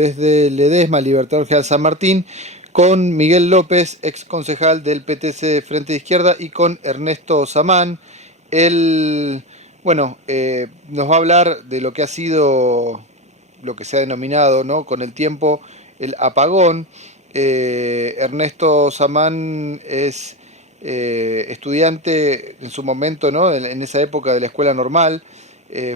Desde Ledesma, Libertador General San Martín, con Miguel López, ex concejal del PTC Frente de Izquierda, y con Ernesto Samán. Él, nos va a hablar de lo que ha sido, lo que se ha denominado, ¿no?, con el tiempo, el apagón. Ernesto Samán es estudiante en su momento, ¿no?, en esa época de la escuela normal.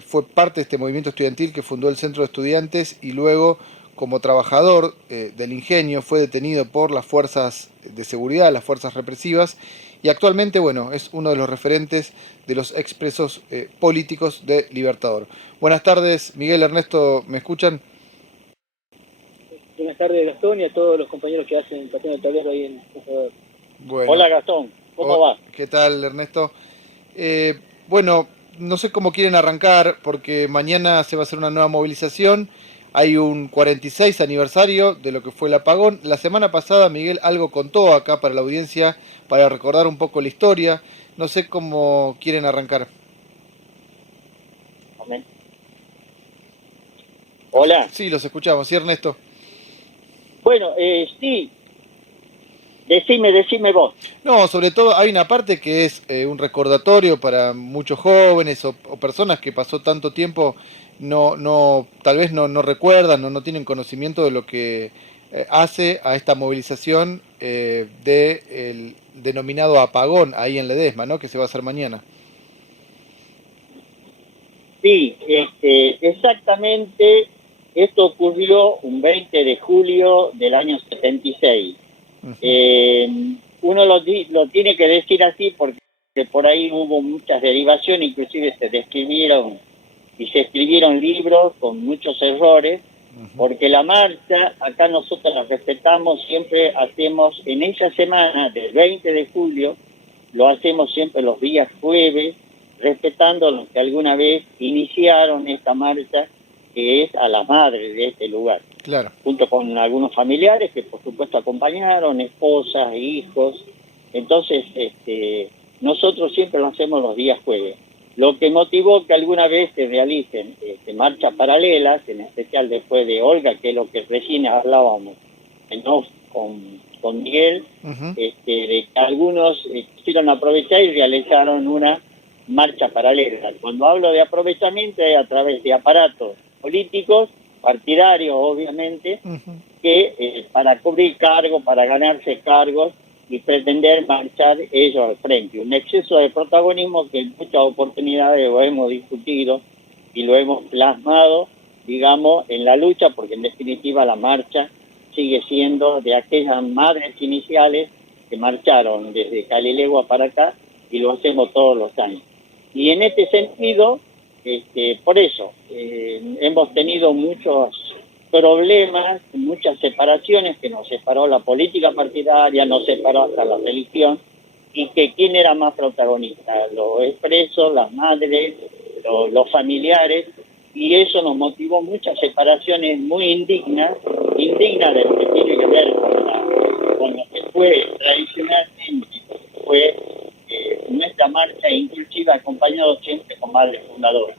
Fue parte de este movimiento estudiantil que fundó el Centro de Estudiantes, y luego, como trabajador del ingenio, fue detenido por las fuerzas de seguridad, las fuerzas represivas, y actualmente, es uno de los referentes de los expresos políticos de Libertador. Buenas tardes, Miguel, Ernesto, ¿me escuchan? Buenas tardes, Gastón, y a todos los compañeros que hacen Patrón del Tablero ahí en Ecuador. Bueno, Hola, Gastón, ¿cómo va? ¿qué tal, Ernesto? Eh, bueno, no sé cómo quieren arrancar, porque mañana se va a hacer una nueva movilización. Hay un 46 aniversario de lo que fue el apagón. La semana pasada Miguel algo contó acá para la audiencia, para recordar un poco la historia. No sé cómo quieren arrancar. Amén. Hola. Sí, los escuchamos. ¿Sí, Ernesto? Bueno, sí, decime vos. No, sobre todo hay una parte que es un recordatorio para muchos jóvenes o personas que pasó tanto tiempo, tal vez no recuerdan, no tienen conocimiento de lo que hace a esta movilización del denominado apagón ahí en Ledesma, ¿no?, que se va a hacer mañana. Sí, exactamente, esto ocurrió un 20 de julio del año 76. Uno lo tiene que decir así porque por ahí hubo muchas derivaciones, inclusive se describieron y se escribieron libros con muchos errores, porque la marcha, acá nosotros la respetamos, siempre hacemos en esa semana del 20 de julio, lo hacemos siempre los días jueves, respetando a los que alguna vez iniciaron esta marcha, que es a las madres de este lugar. Claro. Junto con algunos familiares que por supuesto acompañaron, esposas, hijos. Entonces, nosotros siempre lo hacemos los días jueves. Lo que motivó que alguna vez se realicen marchas paralelas, en especial después de Olga, que es lo que recién hablábamos con Miguel, de que algunos quisieron aprovechar y realizaron una marcha paralela. Cuando hablo de aprovechamiento es a través de aparatos políticos, partidarios obviamente, que para cubrir cargos, para ganarse cargos y pretender marchar ellos al frente. Un exceso de protagonismo que en muchas oportunidades lo hemos discutido y lo hemos plasmado, digamos, en la lucha, porque en definitiva la marcha sigue siendo de aquellas madres iniciales que marcharon desde Calilegua para acá, y lo hacemos todos los años. Y en este sentido, por eso, hemos tenido muchos problemas, muchas separaciones, que nos separó la política partidaria, nos separó hasta la religión, y que quién era más protagonista, los expresos, las madres, los familiares, y eso nos motivó muchas separaciones muy indignas de lo que tiene que ver con lo que fue tradicionalmente, fue nuestra marcha inclusiva, acompañado siempre con madres fundadoras.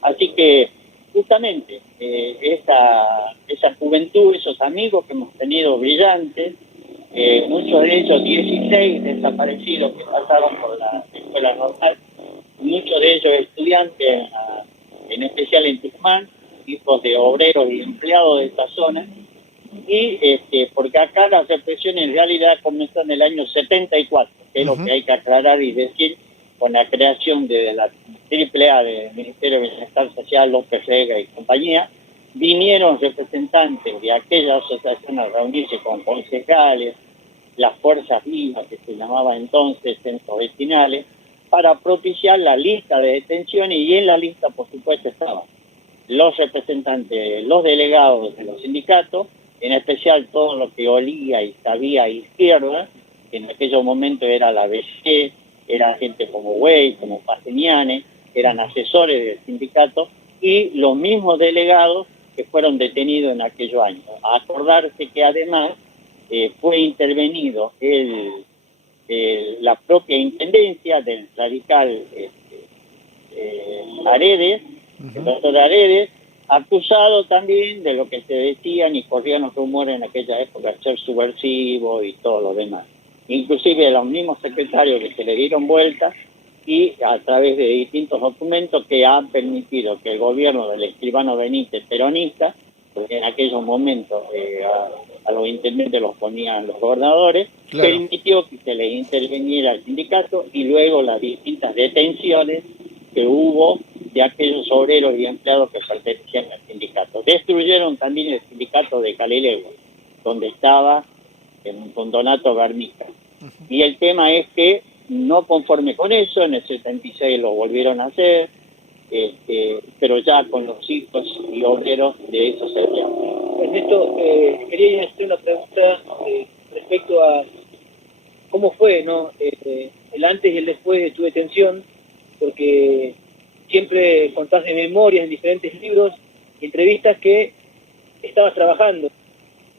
Así que justamente esa juventud, esos amigos que hemos tenido brillantes, muchos de ellos 16 desaparecidos que pasaron por la escuela normal, muchos de ellos estudiantes, en especial en Tucumán, hijos de obreros y empleados de esta zona, y porque acá la represión en realidad comenzó en el año 74, que es lo que hay que aclarar y decir, con la creación de la AAA del Ministerio de Bienestar Social, López Rega y compañía. Vinieron representantes de aquella asociación a reunirse con concejales, las fuerzas vivas, que se llamaba entonces centros vecinales, para propiciar la lista de detenciones, y en la lista, por supuesto, estaban los representantes, los delegados de los sindicatos, en especial todo lo que olía y sabía izquierda, que en aquellos momentos era la BC, era gente como Güey, como Pasteniane, eran asesores del sindicato, y los mismos delegados que fueron detenidos en aquellos años. A acordarse que además fue intervenido la propia intendencia del radical Aredes, el doctor Aredes, acusado también de lo que se decían y corrían los rumores en aquella época, ser subversivo y todo lo demás. Inclusive los mismos secretarios que se le dieron vuelta y a través de distintos documentos que han permitido que el gobierno del escribano Benítez, peronista, porque en aquellos momentos a los intendentes los ponían los gobernadores, Claro. permitió que se le interviniera al sindicato y luego las distintas detenciones que hubo de aquellos obreros y empleados que pertenecían al sindicato. Destruyeron también el sindicato de Calelegua, donde estaba con Donato Garnica. Y el tema es que, no conforme con eso, en el 76 lo volvieron a hacer, pero ya con los hijos y obreros de esos empleados. Ernesto, quería hacer una pregunta respecto a cómo fue, ¿no? El antes y el después de tu detención, porque siempre contás de memorias en diferentes libros y entrevistas que estabas trabajando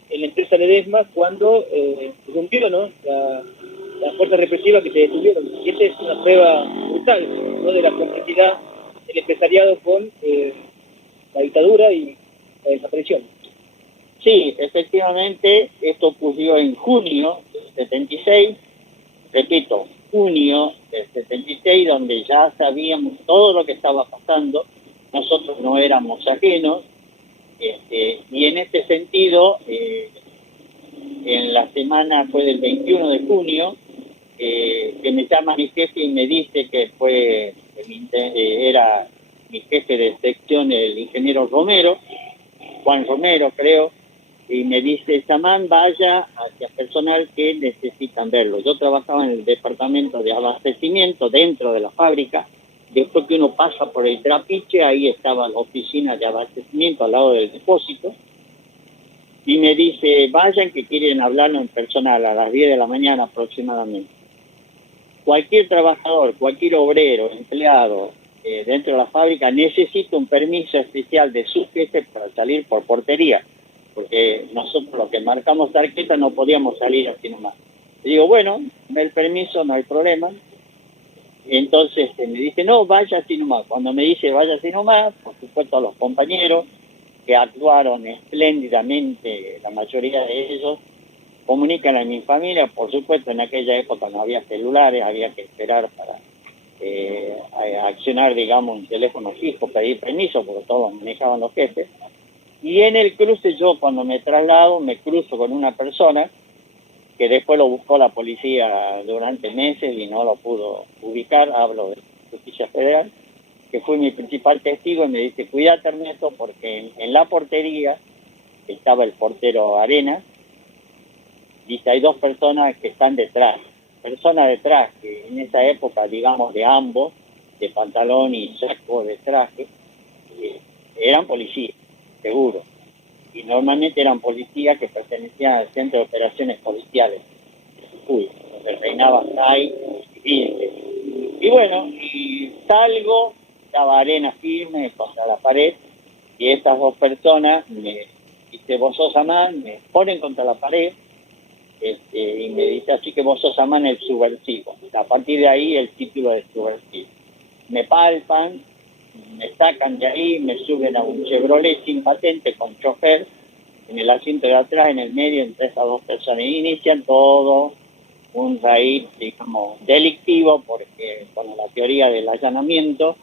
en la empresa Ledesma cuando irrumpió, ¿no? la fuerza represiva que te detuvieron. Y esta es una prueba brutal, ¿no? De la complicidad del empresariado con la dictadura y la desaparición. Sí, efectivamente, esto ocurrió en junio del 76, repito, junio del 76, donde ya sabíamos todo lo que estaba pasando, nosotros no éramos ajenos, y en este sentido, en la semana fue del 21 de junio, que me llama mi jefe y me dice que era mi jefe de sección, el ingeniero Romero, Juan Romero creo, y me dice, Samán, vaya hacia personal que necesitan verlo. Yo trabajaba en el departamento de abastecimiento dentro de la fábrica. Después que uno pasa por el trapiche, ahí estaba la oficina de abastecimiento al lado del depósito. Y me dice, vayan que quieren hablarlo en personal a las 10 de la mañana aproximadamente. Cualquier trabajador, cualquier obrero, empleado dentro de la fábrica necesita un permiso especial de su jefe para salir por portería, porque nosotros los que marcamos tarjeta no podíamos salir así nomás. Le digo, bueno, el permiso no hay problema. Entonces me dice, no, vaya así nomás. Cuando me dice vaya así nomás, por supuesto a los compañeros que actuaron espléndidamente, la mayoría de ellos, comunican a mi familia. Por supuesto, en aquella época no había celulares, había que esperar para accionar, digamos, un teléfono fijo, pedir permiso, porque todos lo manejaban los jefes. Y en el cruce, yo cuando me traslado, me cruzo con una persona que después lo buscó la policía durante meses y no lo pudo ubicar, hablo de Justicia Federal, que fue mi principal testigo, y me dice, cuídate Ernesto, porque en la portería estaba el portero Arena, dice, hay dos personas que están detrás, personas detrás, que en esa época, digamos, de ambos, de pantalón y saco de traje, eran policías, seguro, y normalmente eran policías que pertenecían al Centro de Operaciones Policiales, donde reinaba Jai y bueno, y salgo, estaba Arena firme contra la pared, y estas dos personas me dice, vos sos Amán, me ponen contra la pared, y me dice, así que vos sos Amán el subversivo. A partir de ahí el título de subversivo. Me palpan, me sacan de ahí, me suben a un Chevrolet sin patente con chofer, en el asiento de atrás, en el medio, entre esas dos personas. Y inician todo un raíz, digamos, delictivo, porque con la teoría del allanamiento,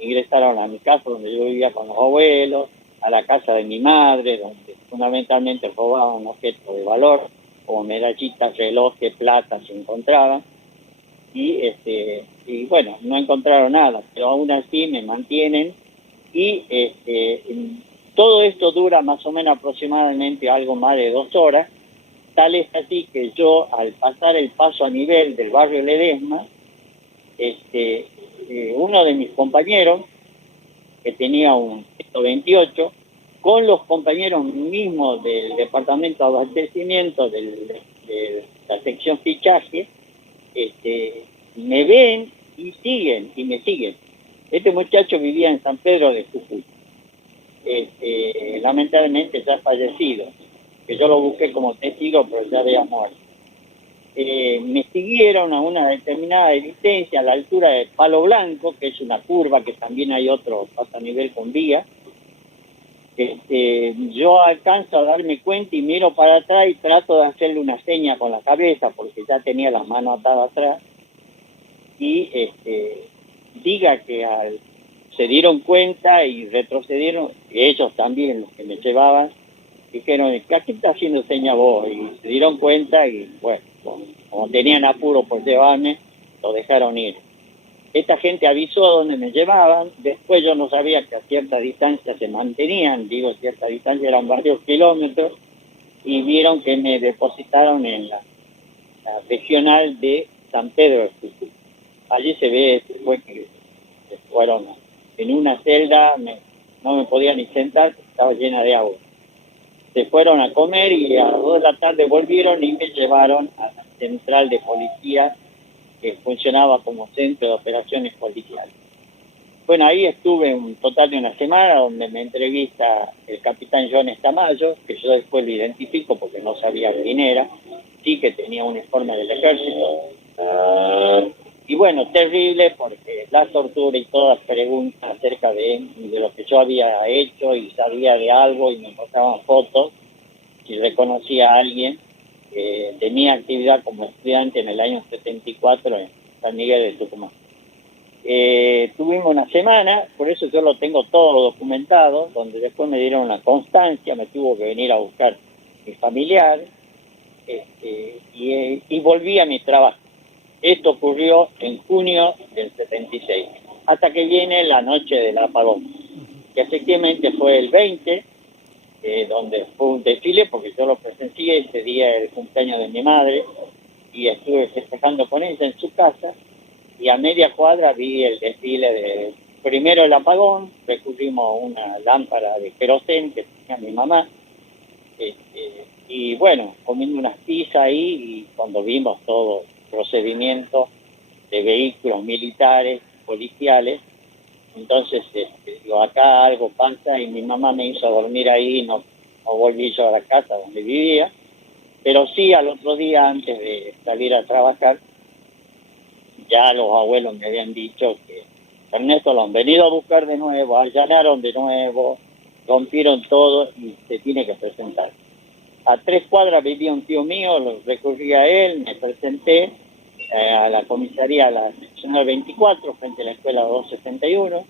ingresaron a mi casa donde yo vivía con los abuelos, a la casa de mi madre, donde fundamentalmente robaban objetos de valor, como medallitas, relojes, plata, se encontraban. Y bueno, no encontraron nada, pero aún así me mantienen. Y todo esto dura más o menos aproximadamente algo más de 2 horas. Tal es así que yo, al pasar el paso a nivel del barrio Ledesma, uno de mis compañeros, que tenía un 128, con los compañeros mismos del departamento de abastecimiento, de la sección fichaje, me ven y me siguen. Este muchacho vivía en San Pedro de Jujuy, lamentablemente ya fallecido, que yo lo busqué como testigo, pero ya había muerto. Me siguieron a una determinada distancia a la altura de Palo Blanco, que es una curva, que también hay otro paso a nivel con vía, Yo alcanzo a darme cuenta y miro para atrás y trato de hacerle una seña con la cabeza porque ya tenía las manos atadas atrás y diga que se dieron cuenta y retrocedieron, ellos también, los que me llevaban, dijeron, ¿qué está haciendo seña vos? Y se dieron cuenta y bueno, como tenían apuro por llevarme, lo dejaron ir. Esta gente avisó a dónde me llevaban, después yo no sabía que a cierta distancia se mantenían, digo cierta distancia, eran varios kilómetros, y vieron que me depositaron en la regional de San Pedro de Jujuy. Allí se ve después que se fueron en una celda, no me podía ni sentar, estaba llena de agua. Se fueron a comer y a las 2 de la tarde volvieron y me llevaron a la central de policía que funcionaba como centro de operaciones policiales. Bueno, ahí estuve un total de una semana donde me entrevista el capitán Jones Tamayo, que yo después lo identifico porque no sabía quién era, sí que tenía un uniforme del ejército. Y bueno, terrible porque la tortura y todas las preguntas acerca de lo que yo había hecho y sabía de algo y me mostraban fotos y reconocía a alguien que tenía actividad como estudiante en el año 74 en San Miguel de Tucumán. Tuvimos una semana, por eso yo lo tengo todo documentado, donde después me dieron una constancia, me tuvo que venir a buscar mi familiar y volví a mi trabajo. Esto ocurrió en junio del 76, hasta que viene la noche del apagón, que efectivamente fue el 20, donde fue un desfile, porque yo lo presencié ese día, el cumpleaños de mi madre, y estuve festejando con ella en su casa, y a media cuadra vi el desfile de, primero el apagón, recurrimos a una lámpara de querosén que tenía mi mamá, y bueno, comiendo unas pizzas ahí, y cuando vimos todo el procedimiento de vehículos militares, policiales, entonces digo, acá algo pasa, y mi mamá me hizo dormir ahí, no volví yo a la casa donde vivía, pero sí al otro día, antes de salir a trabajar, ya los abuelos me habían dicho que Ernesto lo han venido a buscar de nuevo, allanaron de nuevo, rompieron todo y se tiene que presentar. A 3 cuadras vivía un tío mío, lo recurrí a él, me presenté a la comisaría, a la seccional 24, frente a la escuela 261.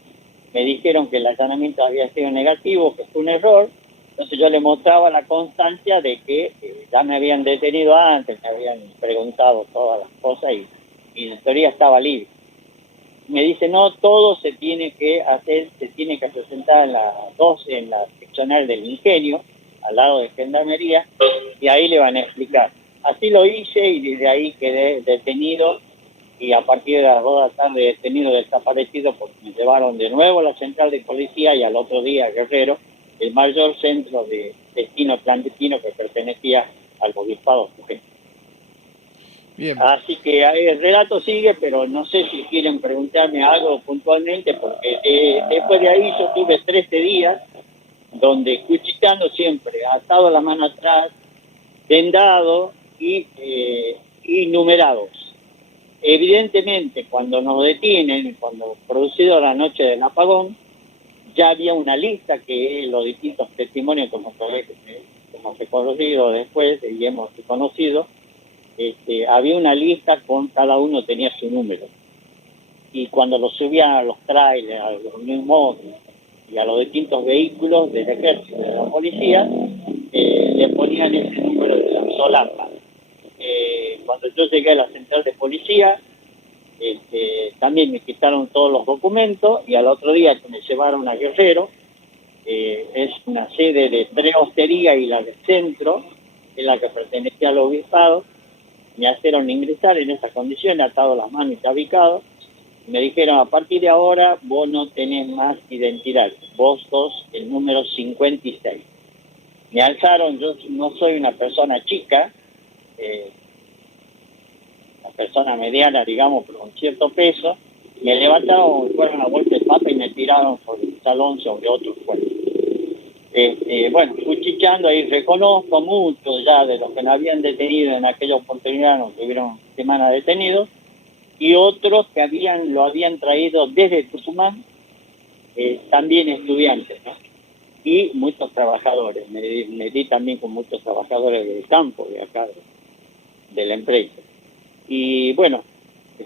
Me dijeron que el allanamiento había sido negativo, que fue un error. Entonces yo le mostraba la constancia de que ya me habían detenido antes, me habían preguntado todas las cosas y en teoría estaba libre. Me dice, no, todo se tiene que hacer, se tiene que presentar en la 12, en la seccional del Ingenio, al lado de Gendarmería, y ahí le van a explicar. Así lo hice y desde ahí quedé detenido, y a partir de las 2 de la tarde detenido, desaparecido, porque me llevaron de nuevo a la central de policía y al otro día a Guerrero, el mayor centro de destino clandestino que pertenecía al obispado Jujuy. Bien. Así que el relato sigue, pero no sé si quieren preguntarme algo puntualmente, porque después de ahí yo tuve 13 días donde cuchicheando siempre, atado la mano atrás, vendado y numerados. Evidentemente, cuando nos detienen, cuando producido la noche del apagón, ya había una lista que los distintos testimonios, como se conocido después y hemos conocido, había una lista con cada uno tenía su número. Y cuando lo subían a los trailers, a los mismos y a los distintos vehículos del ejército y de la policía, le ponían ese número de la solapa. Cuando yo llegué a la central de policía, también me quitaron todos los documentos, y al otro día que me llevaron a Guerrero, es una sede de 3 hosterías y la del centro, en la que pertenecía al obispado, me hicieron ingresar en esas condiciones, atado las manos y tabicado. Me dijeron, a partir de ahora vos no tenés más identidad, vos sos el número 56. Me alzaron, yo no soy una persona chica, una persona mediana, digamos, pero con cierto peso. Me levantaron, fueron a vuelta de papa y me tiraron por el salón sobre otro cuerpo. Bueno, cuchicheando ahí, reconozco muchos ya de los que nos habían detenido en aquella oportunidad, nos tuvieron semana detenidos, y otros que lo habían traído desde Tucumán, también estudiantes, ¿no? y muchos trabajadores. Me di también con muchos trabajadores del campo, de acá, de la empresa. Y bueno,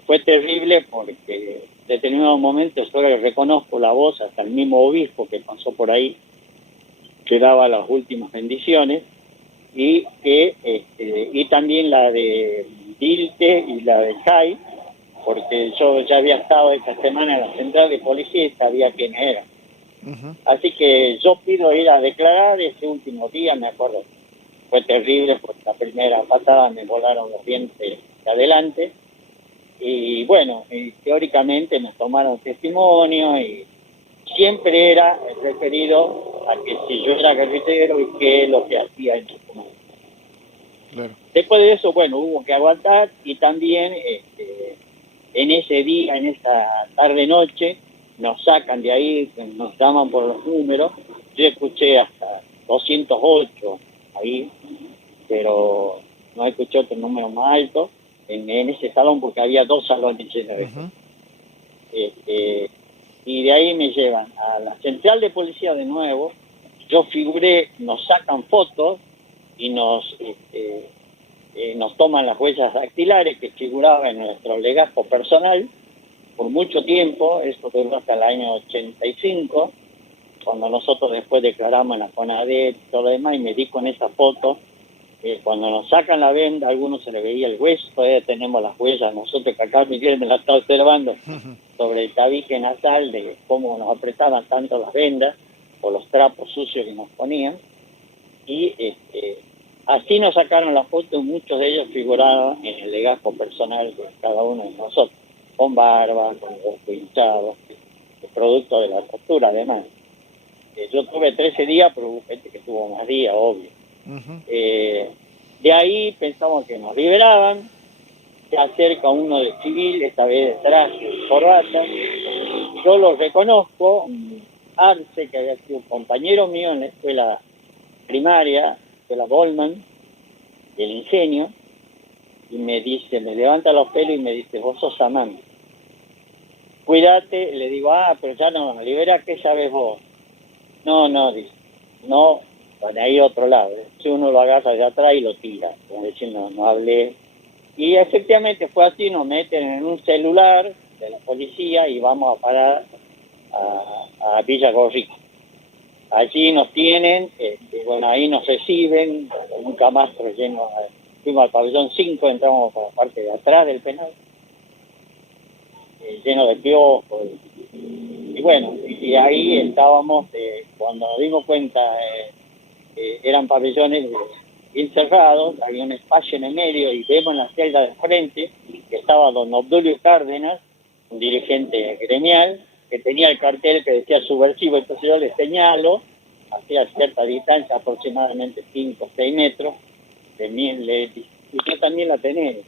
fue terrible porque en determinados momentos yo le reconozco la voz hasta el mismo obispo que pasó por ahí, que daba las últimas bendiciones, y y también la de Dilte y la de Jai, porque yo ya había estado esta semana en la central de policía y sabía quién era. Ujú. Así que yo pido ir a declarar ese último día, me acuerdo. Fue terrible porque la primera patada me volaron los dientes de adelante. Y bueno, teóricamente nos tomaron testimonio y siempre era referido a que si yo era guerrillero y qué es lo que hacía en su comando. Claro. Después de eso, bueno, hubo que aguantar y también en ese día, en esa tarde-noche, nos sacan de ahí, nos llaman por los números. Yo escuché hasta 208 ahí, pero no escuché otro número más alto en ese salón porque había dos salones llenos de gente. Y de ahí me llevan a la central de policía de nuevo. Yo figuré, nos sacan fotos y nos toman las huellas dactilares que figuraban en nuestro legajo personal por mucho tiempo. Esto duró hasta el año 85, cuando nosotros después declaramos en la CONADET y todo lo demás, y me di con esa foto. Cuando nos sacan la venda, a algunos se le veía el hueso. Todavía tenemos las huellas, nosotros que acá Miguel me la está observando, sobre el tabique nasal, de cómo nos apretaban tanto las vendas o los trapos sucios que nos ponían. Y así nos sacaron la foto y muchos de ellos figuraron en el legajo personal de cada uno de nosotros, con barba, con los ojos hinchados, producto de la tortura además. Yo tuve 13 días, pero hubo gente que tuvo más días, obvio. Ujú. De ahí pensamos que nos liberaban. Se acerca uno de civil, esta vez de traje, corbata. Yo lo reconozco, Arce, que había sido un compañero mío en la escuela primaria, de la Goldman, del Ingenio, y me dice, me levanta los pelos y me dice, vos sos Amán. Cuídate, le digo, pero ya no nos libera, ¿qué sabes vos? No, dice, no, bueno, ahí otro lado. Si uno lo agarra de atrás y lo tira, como diciendo, no hablé. Y efectivamente fue así, nos meten en un celular de la policía y vamos a parar a Villa Gorrico. Allí nos tienen, bueno, ahí nos reciben, con un camastro lleno, fuimos al pabellón 5, entramos por la parte de atrás del penal, lleno de piojos. Y bueno, y ahí estábamos, cuando nos dimos cuenta, eran pabellones bien cerrados, había un espacio en el medio y vemos en la celda de frente que estaba don Obdulio Cárdenas, un dirigente gremial, que tenía el cartel que decía subversivo. Entonces yo le señalo, hacia cierta distancia, aproximadamente 5 o 6 metros, y yo también la tenés,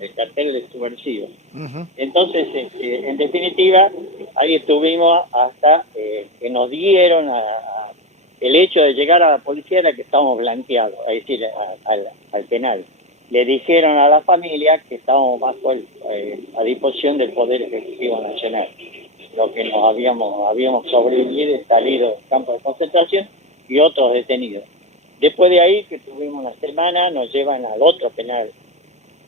el cartel de subversivo. Ujú. Entonces, en definitiva, ahí estuvimos hasta que nos dieron el hecho de llegar a la policía era que estábamos blanqueados, es decir, al penal. Le dijeron a la familia que estábamos bajo a disposición del Poder Ejecutivo Nacional, lo que nos habíamos sobrevivido y salido del campo de concentración y otros detenidos. Después de ahí, que tuvimos una semana, nos llevan al otro penal,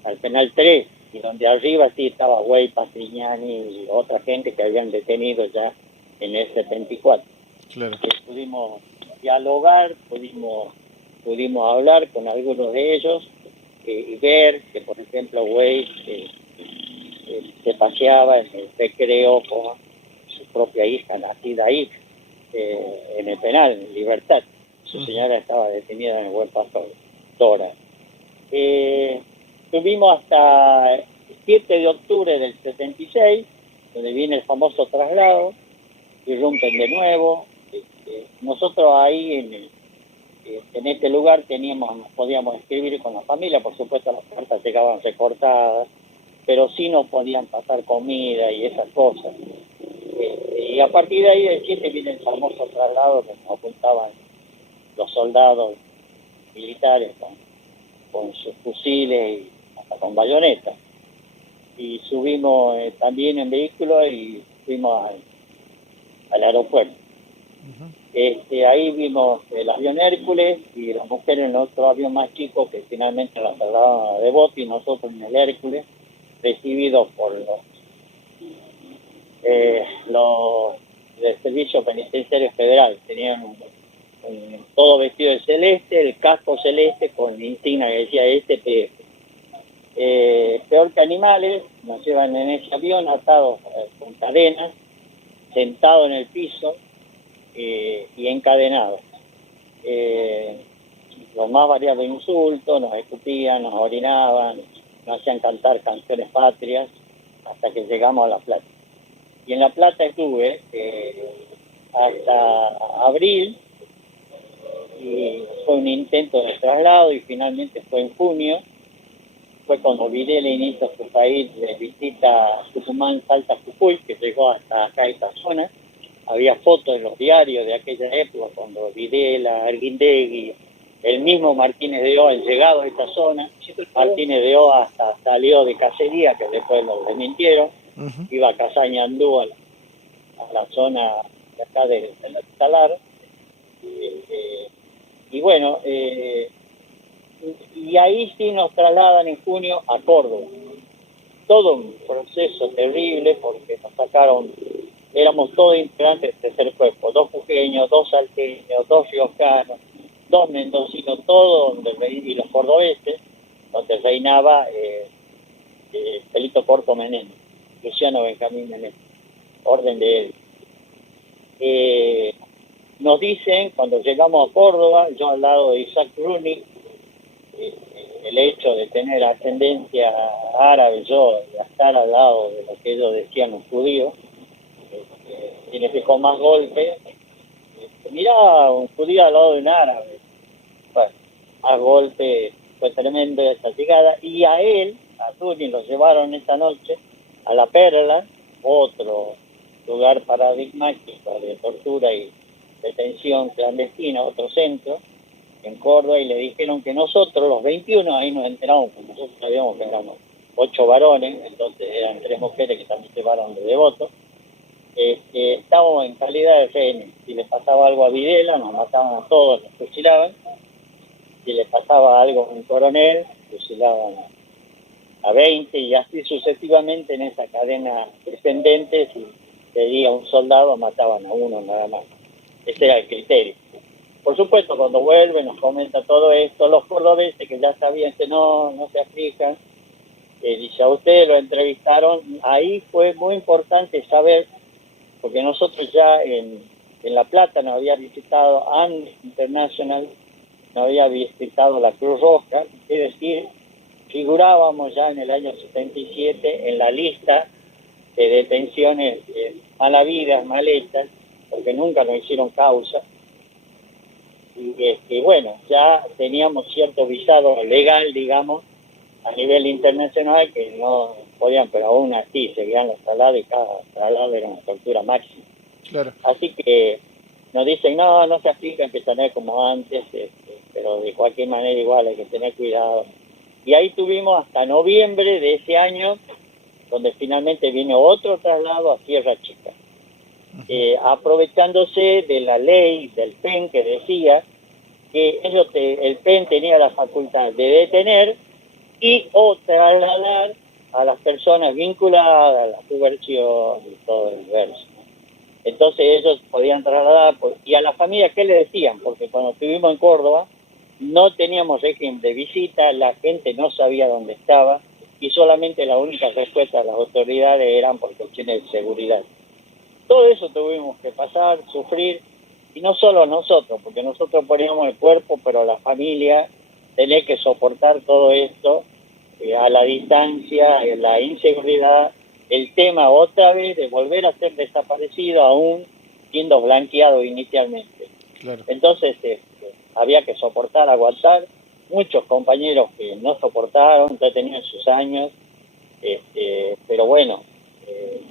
al penal 3, y donde arriba sí estaba Güey, Patrignani y otra gente que habían detenido ya en el 74. Claro. Pudimos dialogar, pudimos hablar con algunos de ellos y ver que, por ejemplo, Güey se paseaba en el recreo con su propia hija, nacida ahí, en el penal, en libertad. Su señora estaba detenida en el Buen Pastor, Dora. Tuvimos hasta el 7 de octubre del 76, donde viene el famoso traslado, irrumpen de nuevo. Nosotros ahí en este lugar nos podíamos escribir con la familia, por supuesto las cartas llegaban recortadas, pero sí nos podían pasar comida y esas cosas. Y a partir de ahí, el 7 viene el famoso traslado que nos ocultaban los soldados militares con sus fusiles y hasta con bayonetas. Y subimos también en vehículo y fuimos al aeropuerto. Ahí vimos el avión Hércules y las mujeres en otro avión más chico que finalmente la trasladaron a Devoto y nosotros en el Hércules, recibidos por los del Servicio Penitenciario Federal. Tenían todo vestido de celeste, el casco celeste con la insignia que decía SPF. Peor que animales, nos llevan en ese avión atados con cadenas, sentados en el piso y encadenados. Los más variados insultos, nos escupían, nos orinaban, nos hacían cantar canciones patrias hasta que llegamos a La Plata. Y en La Plata estuve hasta abril y fue un intento de traslado y finalmente fue en junio. Fue cuando Videla inicia su país de visita a Tucumán, Salta, Jujuy, que llegó hasta acá a esta zona. Había fotos en los diarios de aquella época cuando Videla, Arguindegui, el mismo Martínez de Oa han llegado a esta zona. Martínez de Oa hasta salió de cacería, que después lo desmintieron. Iba a cazar ñandú a la zona de acá del Talar. Y bueno, y ahí sí nos trasladan en junio a Córdoba. Todo un proceso terrible porque nos sacaron, éramos todos integrantes del tercer cuerpo, 2 jujeños, 2 salteños, 2 riojanos, 2 mendocinos, todos, y los cordobeses, donde reinaba Pelito Corto Menéndez, Luciano Benjamín Menéndez, orden de él. Nos dicen, cuando llegamos a Córdoba, yo al lado de Isaac Bruni, el hecho de tener ascendencia árabe, yo de estar al lado de lo que ellos decían los judíos, significó más golpe. Mirá, un judío al lado de un árabe. Bueno, más golpe, fue tremendo esa llegada. Y a él, a Bruni, lo llevaron esa noche a La Perla, otro lugar paradigmático de tortura y detención clandestina, otro centro en Córdoba, y le dijeron que nosotros, los 21, ahí nos enteramos, porque nosotros sabíamos que éramos 8 varones, entonces eran 3 mujeres que también llevaron de Devoto, estábamos en calidad de rehenes. Si les pasaba algo a Videla, nos mataban a todos, nos fusilaban. Si les pasaba algo a un coronel, fusilaban a 20, y así sucesivamente en esa cadena descendente. Si pedía un soldado, mataban a uno nada más. Ese era el criterio. Por supuesto, cuando vuelve nos comenta todo esto, los cordobeses que ya sabían que no se aplican, dice, a ustedes lo entrevistaron. Ahí fue muy importante saber, porque nosotros ya en La Plata nos había visitado Amnesty International, nos había visitado la Cruz Roja, es decir, figurábamos ya en el año 77 en la lista de detenciones malavidas, mal hechas, porque nunca nos hicieron causa. Y bueno, ya teníamos cierto visado legal, digamos, a nivel internacional, que no podían, pero aún así seguían los traslados y cada traslado era una tortura máxima. Claro. Así que nos dicen, no se aplican, que tener como antes, pero de cualquier manera igual hay que tener cuidado. Y ahí tuvimos hasta noviembre de ese año, donde finalmente vino otro traslado a Sierra Chica. Aprovechándose de la ley del PEN que decía que el PEN tenía la facultad de detener y o trasladar a las personas vinculadas a la subversión y todo el verso. Entonces ellos podían trasladar, y a la familia, ¿qué le decían? Porque cuando estuvimos en Córdoba no teníamos régimen de visita, la gente no sabía dónde estaba y solamente la única respuesta de las autoridades eran por cuestiones de seguridad. Todo eso tuvimos que pasar, sufrir, y no solo nosotros, porque nosotros poníamos el cuerpo, pero la familia tenía que soportar todo esto a la distancia, la inseguridad, el tema otra vez de volver a ser desaparecido aún siendo blanqueado inicialmente. Claro. Entonces había que soportar, aguantar. Muchos compañeros que no soportaron, ya tenían sus años, pero bueno,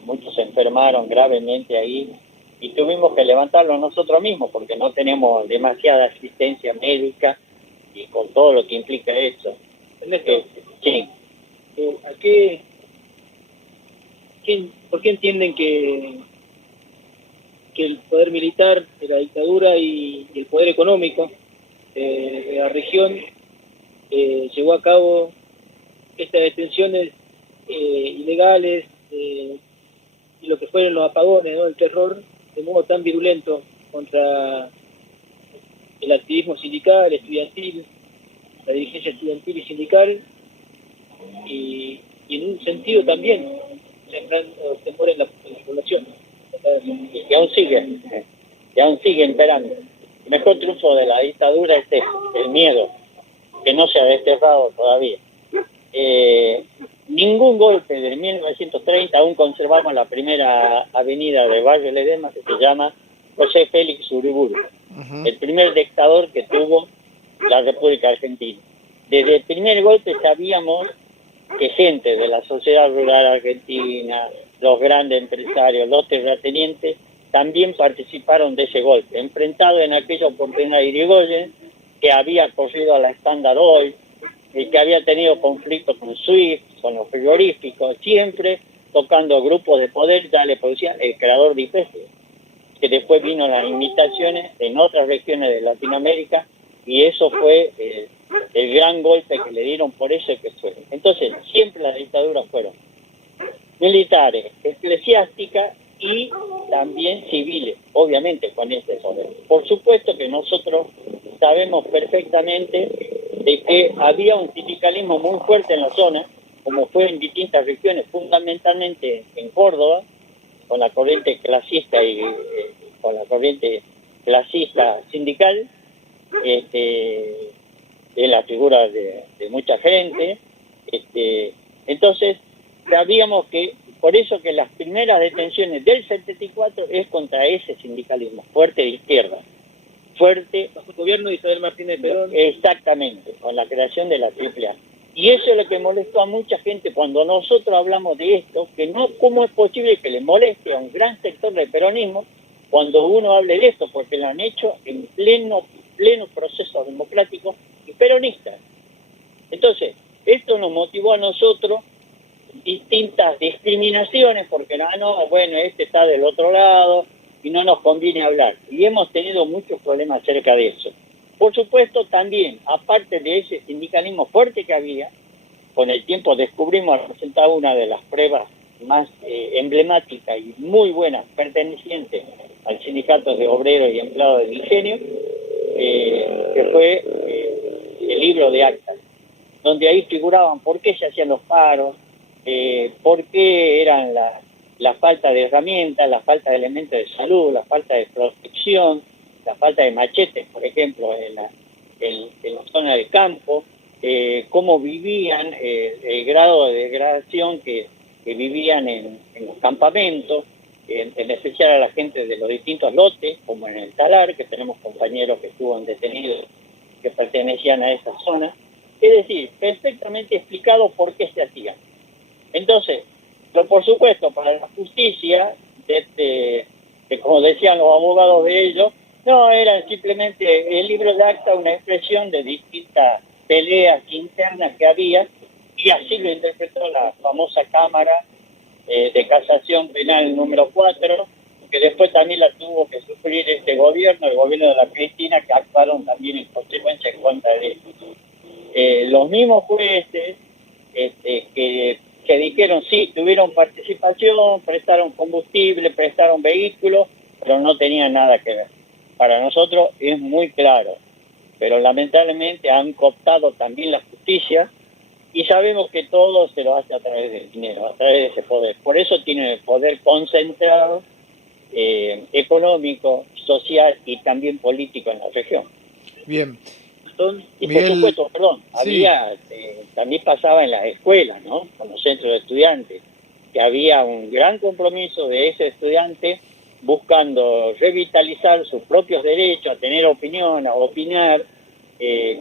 muchos se enfermaron gravemente ahí y tuvimos que levantarlo nosotros mismos porque no tenemos demasiada asistencia médica y con todo lo que implica eso. Sí. ¿Por qué entienden que que el poder militar de la dictadura y el poder económico de la región llevó a cabo estas detenciones ilegales y lo que fueron los apagones, ¿no? El terror de modo tan virulento contra el activismo sindical, estudiantil, la dirigencia estudiantil y sindical, y en un sentido también sembrando temor en la población. Y aún sigue imperando. El mejor triunfo de la dictadura es el miedo, que no se ha desterrado todavía. Ningún golpe de 1930, aún conservamos la primera avenida del barrio Ledesma, que se llama José Félix Uriburu, el primer dictador que tuvo la República Argentina. Desde el primer golpe sabíamos que gente de la sociedad rural argentina, los grandes empresarios, los terratenientes, también participaron de ese golpe, enfrentado en aquella oportunidad a Irigoyen, que había corrido a la Standard Oil, y que había tenido conflictos con Swift, con los frigoríficos, siempre tocando grupos de poder. Ya le producía el creador de IPF, que después vino las imitaciones en otras regiones de Latinoamérica, y eso fue el gran golpe que le dieron, por eso que fue. Entonces, siempre las dictaduras fueron militares, eclesiásticas y también civiles, obviamente con este poder. Por supuesto que nosotros sabemos perfectamente de que había un sindicalismo muy fuerte en la zona, como fue en distintas regiones, fundamentalmente en Córdoba, con la corriente clasista y con la corriente clasista sindical, en la figura de mucha gente. Entonces, sabíamos que, por eso que las primeras detenciones del 74 es contra ese sindicalismo fuerte de izquierda, fuerte. Bajo el gobierno de Isabel Martínez Perón. Exactamente, con la creación de la AAA. Y eso es lo que molestó a mucha gente cuando nosotros hablamos de esto, que no, cómo es posible que le moleste a un gran sector del peronismo cuando uno hable de esto, porque lo han hecho en pleno proceso democrático y peronista. Entonces, esto nos motivó a nosotros distintas discriminaciones, porque bueno, este está del otro lado y no nos conviene hablar. Y hemos tenido muchos problemas acerca de eso. Por supuesto, también, aparte de ese sindicalismo fuerte que había, con el tiempo descubrimos representar una de las pruebas más emblemáticas y muy buenas, pertenecientes al sindicato de obreros y empleados del ingenio, que fue el libro de actas, donde ahí figuraban por qué se hacían los paros, por qué eran la falta de herramientas, la falta de elementos de salud, la falta de protección, la falta de machetes, por ejemplo, en la zona del campo, cómo vivían, el grado de degradación que vivían en los campamentos, en especial a la gente de los distintos lotes, como en el Talar, que tenemos compañeros que estuvo detenidos que pertenecían a esa zona. Es decir, perfectamente explicado por qué se hacían. Entonces, pero por supuesto, para la justicia, que como decían los abogados de ellos, no eran simplemente el libro de acta una expresión de distintas peleas internas que había, y así lo interpretó la famosa Cámara de Casación Penal número 4, que después también la tuvo que sufrir este gobierno, el gobierno de la Cristina, que actuaron también en consecuencia en contra de esto. Los mismos jueces que dijeron sí, tuvieron participación, prestaron combustible, prestaron vehículos, pero no tenían nada que ver. Para nosotros es muy claro, pero lamentablemente han cooptado también la justicia y sabemos que todo se lo hace a través del dinero, a través de ese poder. Por eso tienen el poder concentrado, económico, social y también político en la región. Bien. Y Miguel, por supuesto, sí. También pasaba en las escuelas, ¿no? Con los centros de estudiantes, que había un gran compromiso de ese estudiante buscando revitalizar sus propios derechos, a tener opinión, a opinar,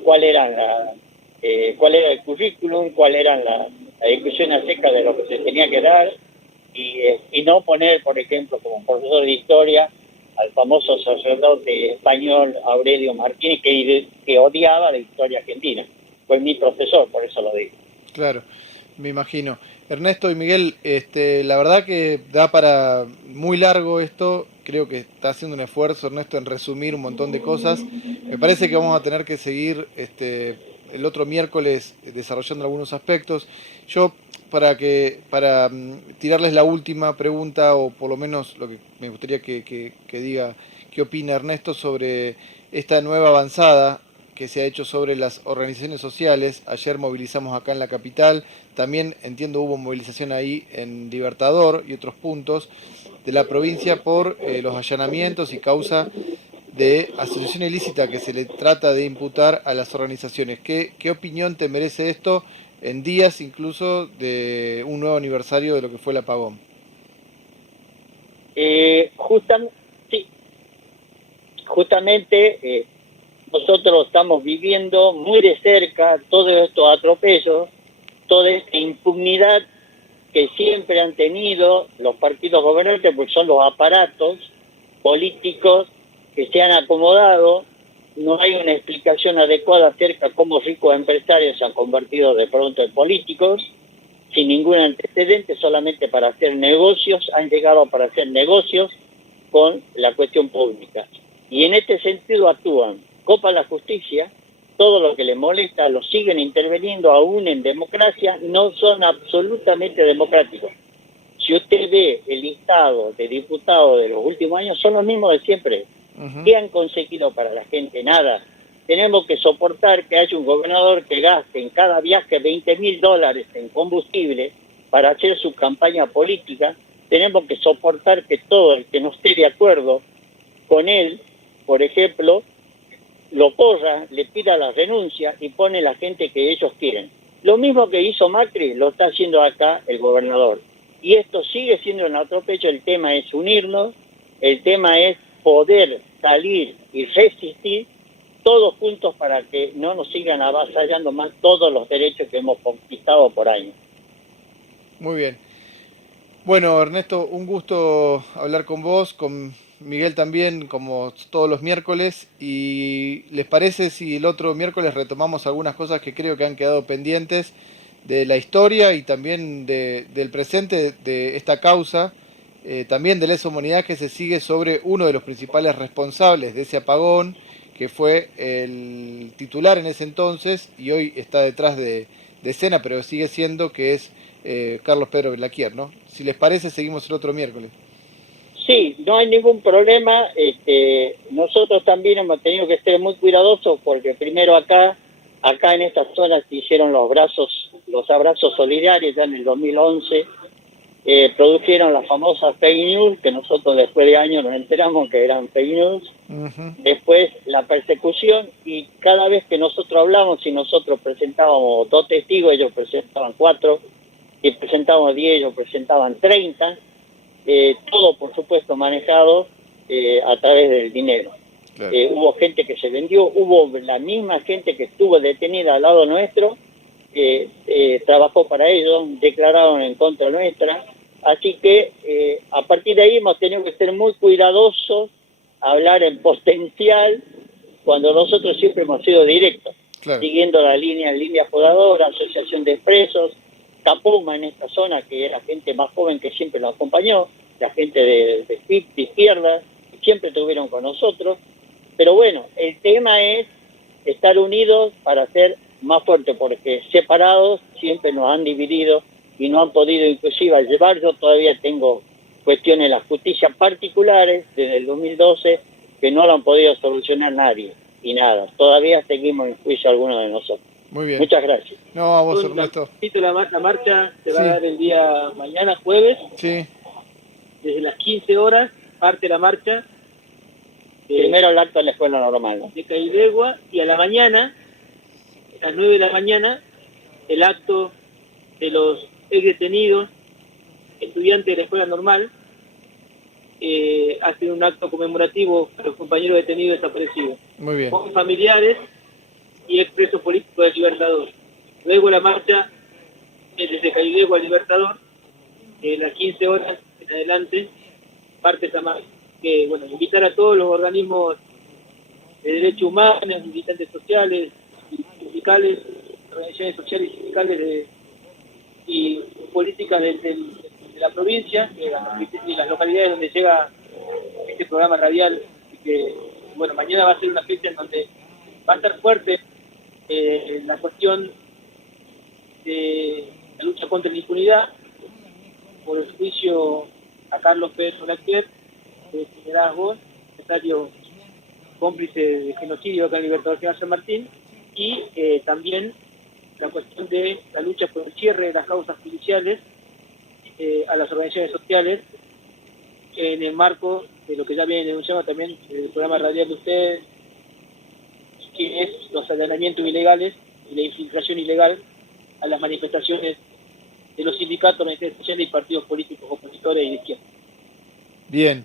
cuál era el currículum, cuál era la discusión acerca de lo que se tenía que dar, y no poner, por ejemplo, como profesor de historia, al famoso sacerdote español Aurelio Martínez, que odiaba la historia argentina. Fue mi profesor, por eso lo digo. Claro, me imagino. Ernesto y Miguel, la verdad que da para muy largo esto. creo que está haciendo un esfuerzo, Ernesto, en resumir un montón de cosas. Me parece que vamos a tener que seguir el otro miércoles desarrollando algunos aspectos. Yo, para tirarles la última pregunta, o por lo menos lo que me gustaría que diga, qué opina Ernesto sobre esta nueva avanzada que se ha hecho sobre las organizaciones sociales. Ayer movilizamos acá en la capital, también entiendo hubo movilización ahí en Libertador y otros puntos de la provincia por los allanamientos y causa de asociación ilícita que se le trata de imputar a las organizaciones. ¿Qué opinión te merece esto en días incluso de un nuevo aniversario de lo que fue el apagón? Sí, justamente nosotros estamos viviendo muy de cerca todos estos atropellos, toda esta impunidad que siempre han tenido los partidos gobernantes, porque son los aparatos políticos que se han acomodado. No hay una explicación adecuada acerca de cómo ricos empresarios se han convertido de pronto en políticos, sin ningún antecedente, solamente para hacer negocios, han llegado para hacer negocios con la cuestión pública. Y en este sentido actúan, copan la justicia, todo lo que les molesta lo siguen interviniendo aún en democracia, no son absolutamente democráticos. Si usted ve el listado de diputados de los últimos años, son los mismos de siempre. ¿Qué han conseguido para la gente? Nada. Tenemos que soportar que haya un gobernador que gaste en cada viaje $20.000 en combustible para hacer su campaña política. Tenemos que soportar que todo el que no esté de acuerdo con él, por ejemplo, lo corra, le pida la renuncia y pone la gente que ellos quieren. Lo mismo que hizo Macri, lo está haciendo acá el gobernador. Y esto sigue siendo un atropello. El tema es unirnos, el tema es poder salir y resistir todos juntos para que no nos sigan avasallando más todos los derechos que hemos conquistado por años. Muy bien. Bueno, Ernesto, un gusto hablar con vos, con Miguel también, como todos los miércoles. ¿Y les parece si el otro miércoles retomamos algunas cosas que creo que han quedado pendientes de la historia y también del presente de esta causa, también de lesa humanidad que se sigue sobre uno de los principales responsables de ese apagón, que fue el titular en ese entonces y hoy está detrás de escena, pero sigue siendo que es Carlos Pedro Blaquier, ¿no? Si les parece, seguimos el otro miércoles. Sí, no hay ningún problema. Nosotros también hemos tenido que ser muy cuidadosos porque primero acá en esta zona se hicieron los abrazos solidarios ya en el 2011. Produjeron las famosas fake news, que nosotros después de años nos enteramos que eran fake news. Después la persecución, y cada vez que nosotros hablamos, si nosotros presentábamos 2 testigos, ellos presentaban 4, si presentábamos 10, ellos presentaban 30, todo por supuesto manejado a través del dinero. Claro. Hubo gente que se vendió, hubo la misma gente que estuvo detenida al lado nuestro, trabajó para ellos, declararon en contra nuestra. Así que a partir de ahí hemos tenido que ser muy cuidadosos, hablar en potencial, cuando nosotros siempre hemos sido directos, claro, siguiendo la línea podadora, asociación de presos, Capuma en esta zona, que era gente más joven que siempre nos acompañó, la gente de izquierda, que siempre estuvieron con nosotros. Pero bueno, el tema es estar unidos para ser más fuertes, porque separados siempre nos han dividido y no han podido inclusive llevar. Yo todavía tengo cuestiones de la justicia particulares desde el 2012 que no lo han podido solucionar nadie y nada. Todavía seguimos en juicio algunos de nosotros. Muy bien. Muchas gracias. No, a vos, Ernesto. La marcha se va a dar el día mañana, jueves. Sí. Desde las 15 horas parte la marcha. Primero el acto en la escuela normal, ¿no? De Caidegua, y a la mañana, a las 9 de la mañana, el acto de los ex detenidos, estudiantes de la escuela normal, hacen un acto conmemorativo a los compañeros detenidos desaparecidos. Muy bien. Con familiares y expresos políticos del Libertador. Luego la marcha desde Caidegua al Libertador, las 15 horas en adelante, parte esa marcha. Que, bueno, invitar a todos los organismos de derechos humanos, militantes sociales, sindicales, organizaciones sociales y sindicales y políticas de la provincia, de las localidades donde llega este programa radial, que bueno, mañana va a ser una fecha en donde va a estar fuerte la cuestión de la lucha contra la impunidad por el juicio a Carlos Pérez Olaquier, de liderazgo, secretario cómplice de genocidio acá en Libertador General San Martín, y también la cuestión de la lucha por el cierre de las causas judiciales a las organizaciones sociales, en el marco de lo que ya viene denunciando también el programa radial de ustedes, que es los allanamientos ilegales y la infiltración ilegal a las manifestaciones de los sindicatos, organizaciones sociales y partidos políticos opositores y de izquierda. Bien,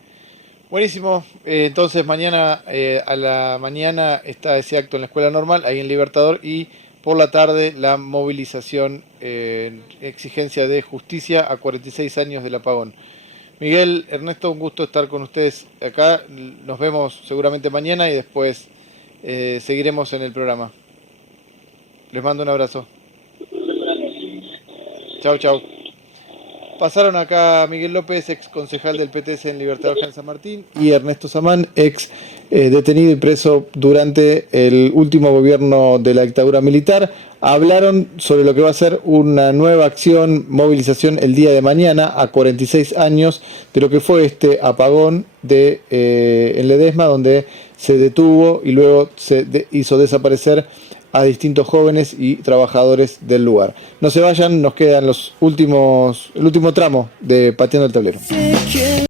buenísimo. Entonces mañana a la mañana está ese acto en la Escuela Normal, ahí en Libertador, y por la tarde la movilización en exigencia de justicia a 46 años del apagón. Miguel, Ernesto, un gusto estar con ustedes acá. Nos vemos seguramente mañana y después seguiremos en el programa. Les mando un abrazo. Chau, chau. Pasaron acá Miguel López, ex concejal del PTS en Libertador General San Martín, y Ernesto Samán, ex detenido y preso durante el último gobierno de la dictadura militar. Hablaron sobre lo que va a ser una nueva acción, movilización el día de mañana, a 46 años de lo que fue este apagón en Ledesma, donde se detuvo y luego se hizo desaparecer a distintos jóvenes y trabajadores del lugar. No se vayan, nos quedan el último tramo de Pateando el Tablero.